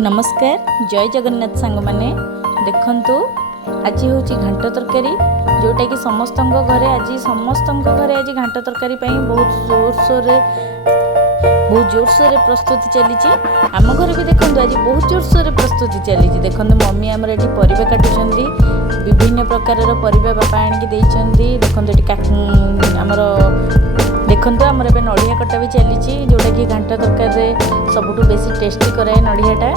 नमस्कार जय जगन्नाथ सांग माने देखंतु आज हूँ घांट तरकारी जोटा कि समस्त घरे आज घांट तरकारी बहुत जोरसोर प्रस्तुति चली आम घर भी देखो आज बहुत जोरसोर प्रस्तुति चली देखो मम्मी आमर ये परिवा काटुंट विभिन्न प्रकार परिवा बापा आनिकी देखो आमर देखो आमर ए नड़िया कटा भी चली जोटा कि घांट तरकारी सबुठ बेसी टेस्टी कराए नड़ियाटा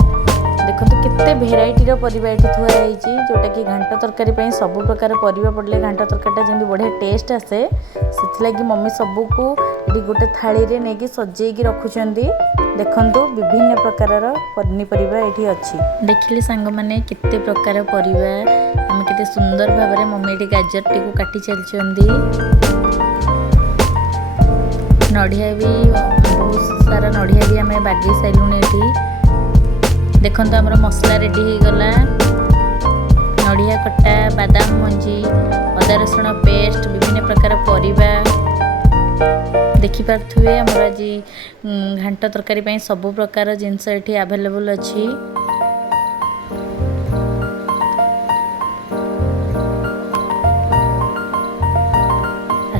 देखो केते भेराइटी परिवा ये थुआई जोटा कि घांट तरकारी सब प्रकार परिवा पड़े घांट तरकारीटा जमी बढ़िया टेस्ट आसे से मम्मी सबको ये गोटे थाली रे नहीं सजेकी रखुंट देखो विभिन्न प्रकार पनीपरिया ये अच्छी देखिले सांग मैंने केते प्रकार परिवा आम केते सुंदर भाव में मम्मी ये गाजर टी काटी चलती नड़िया भी बहुत सारा नड़िया भी आम बागे सारूँ ये देखो आमर मसला रेडी हो गला नड़िया कटा बादाम मंजी अदा रसुण पेस्ट विभिन्न प्रकार परिवा देखिपे आमर आज घांट तरकारी सब प्रकार जिनस ये आवेलेबल अच्छी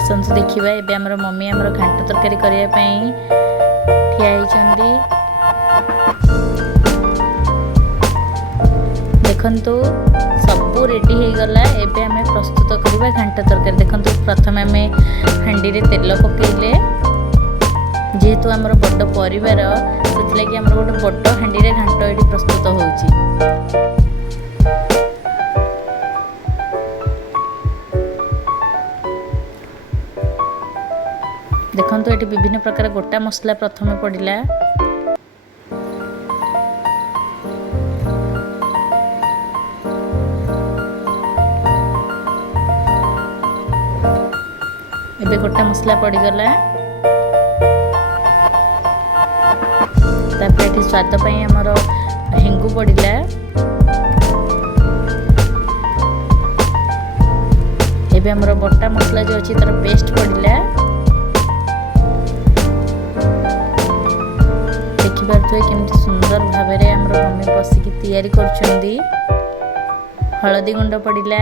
आसतु देखा एवं आमर मम्मी आमर घांट तरकारी करने ठिया होती देखंतु सब रेडी हो गला एबे हमें प्रस्तुत करबा घांट तरकारी देखंतु प्रथम हमें हांडी रे तेल पकेइले जेहेतु हमर बड़ परिवार सेतले कि हमर गोटे बड़ हांडी रे घांट एडी प्रस्तुत होउची देखंतु एटी विभिन्न प्रकार गोटा मसला प्रथम पड़िला एबे गोटा मसला पड़गला तापर स्वाद आमर हेंगु पड़ला एबे आमर बटा मसला जो अच्छी तार पेस्ट पड़ला देखिपे केमती सुंदर भाव में आमर मम्मी बसिकी तैयारी करछंदी हळदी गुंड पड़ला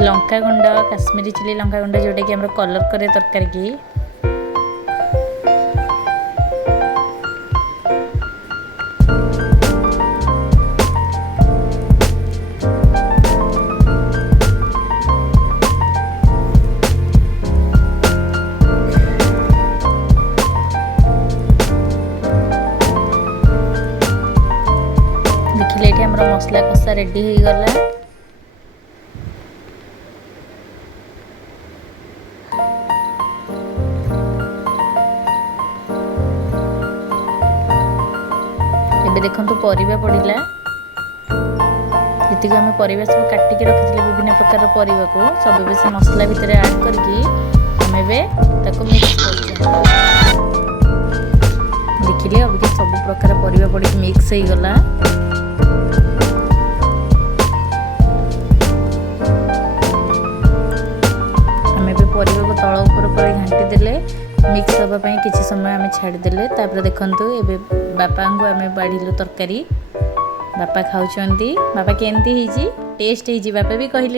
लंका गुंड काश्मीरी चिली लंका गुंड जोटा कि हमर कलर करे तरकारी की देखिले ये हमर मसला कषा रेडी हो गला एबे देखंतु परिवा पड़िला जी आम परिवा सब काटिकी रखी विभिन्न प्रकार परिवा को सब बेस मसला भितर ऐड करके मिक्स कर देखिए अभी सब प्रकार परिवा पड़ी मिक्स हो गला आम परिवा को तल ऊपर कर घांटी देले मिक्स होगापी किसी समय आम छाड़देले तापर देखंतु एबे बापा को आम बाढ़िलु तरकारी बापा खाऊँ बापा केमती टेस्ट बापा भी कहले।